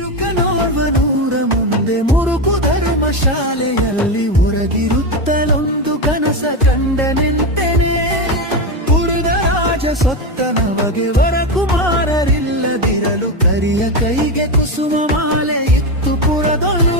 ತಿರುಕನೋರ್ವ ನೂರ ಮುಂದೆ ಮುರುಕು ಧರ್ಮ ಶಾಲೆಯಲ್ಲಿ ಹೊರಗಿರುತ್ತಲೊಂದು ಕನಸ ಕಂಡನೆಂತೆನೆ. ಪುರದ ರಾಜ ಸೊತ್ತನ ಬಗೆ ವರಕುಮಾರರಿಲ್ಲದಿರಲು ಕರಿಯ ಕೈಗೆ ಕುಸುಮ ಮಾಲೆ ಇತ್ತು ಪುರದೊಳು.